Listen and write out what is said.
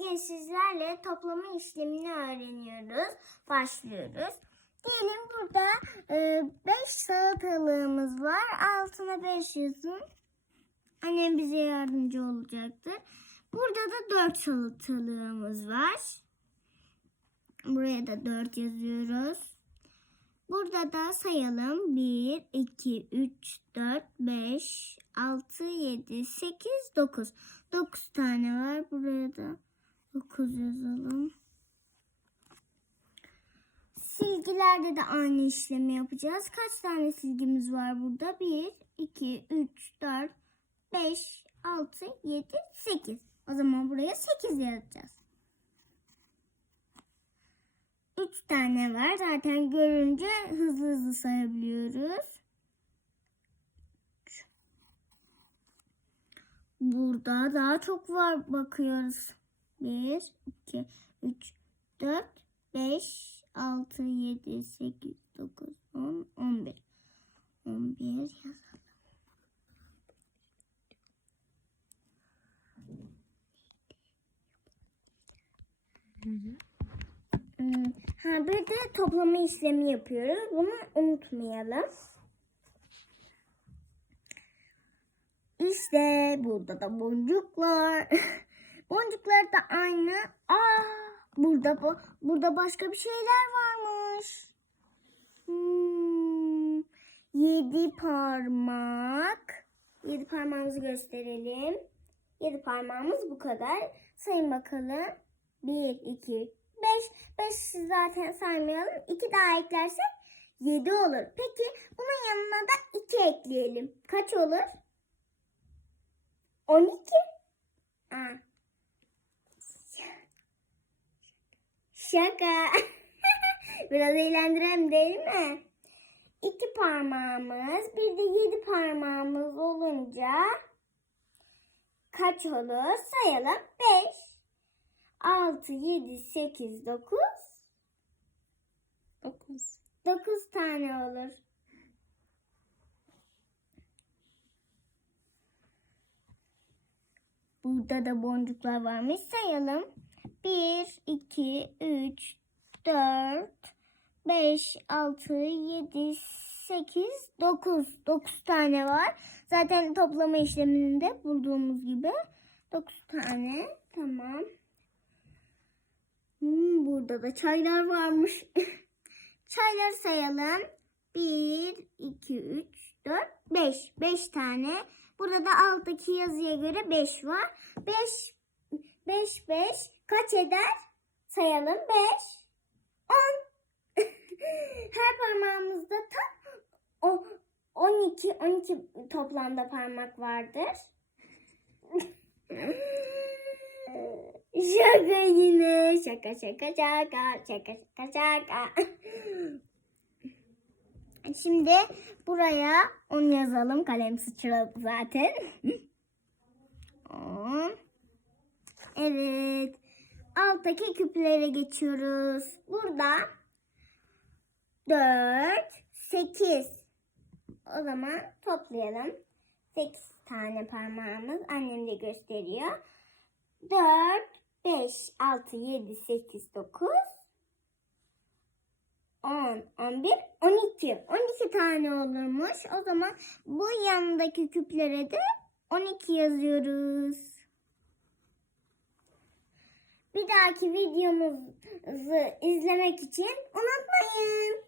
Bugün sizlerle toplama işlemini öğreniyoruz. Başlıyoruz. Diyelim burada 5 salatalığımız var. Altına 5 yazın. Annem bize yardımcı olacaktır. Burada da 4 salatalığımız var. Buraya da 4 yazıyoruz. Burada da sayalım. 1, 2, 3, 4, 5, 6, 7, 8, 9. 9 tane var. Buraya da 9 yazalım. Silgilerde de aynı işlemi yapacağız. Kaç tane silgimiz var burada? 1, 2, 3, 4, 5, 6, 7, 8. O zaman buraya 8 yazacağız. 3 tane var. Zaten görünce hızlı hızlı sayabiliyoruz. Burada daha çok var bakıyoruz. 1, 2, 3, 4, 5, 6, 7, 8, 9, 10, 11. 11 yazalım. Hmm, Ha bir de toplama işlemi yapıyoruz. Bunu unutmayalım. İşte burada da boncuklar. Boncuklar da aynı. Aa, burada bu burada başka bir şeyler varmış. Hmm, yedi parmak. Yedi parmağımızı gösterelim. Yedi parmağımız bu kadar. Sayın bakalım. Bir, iki, beş. Beş zaten saymayalım. İki daha eklersek yedi olur. Peki bunun yanına da iki ekleyelim. Kaç olur? On iki. Aa. Şaka. Biraz eğlendirelim değil mi? İki parmağımız bir de yedi parmağımız olunca kaç olur? Sayalım. Beş, altı, yedi, sekiz, dokuz. 9. Dokuz tane olur. Burada da boncuklar varmış. Sayalım. 1, 2, 3, 4, 5, 6, 7, 8, 9. 9 tane var. Zaten toplama işleminde bulduğumuz gibi 9 tane. Tamam. Hmm, burada da çaylar varmış. Çayları sayalım. 1, 2, 3, 4, 5. 5 tane. Burada da alttaki yazıya göre 5 var. 5, 5, 5 kaç eder? Sayalım. 5, 10. Her parmağımızda tam o 12, 12 toplamda parmak vardır. Şaka yine. Şaka şaka şaka. Şaka şaka şaka. Şimdi buraya 10 yazalım. Kalem sıçradı zaten. 10. Evet. Alttaki küplere geçiyoruz. Burada 4, 8. O zaman toplayalım. 8 tane parmağımız. Annem de gösteriyor. 4, 5, 6, 7, 8, 9, 10, 11, 12. 12 tane olurmuş. O zaman bu yanındaki küplere de 12 yazıyoruz. Bir dahaki videomuzu izlemek için unutmayın.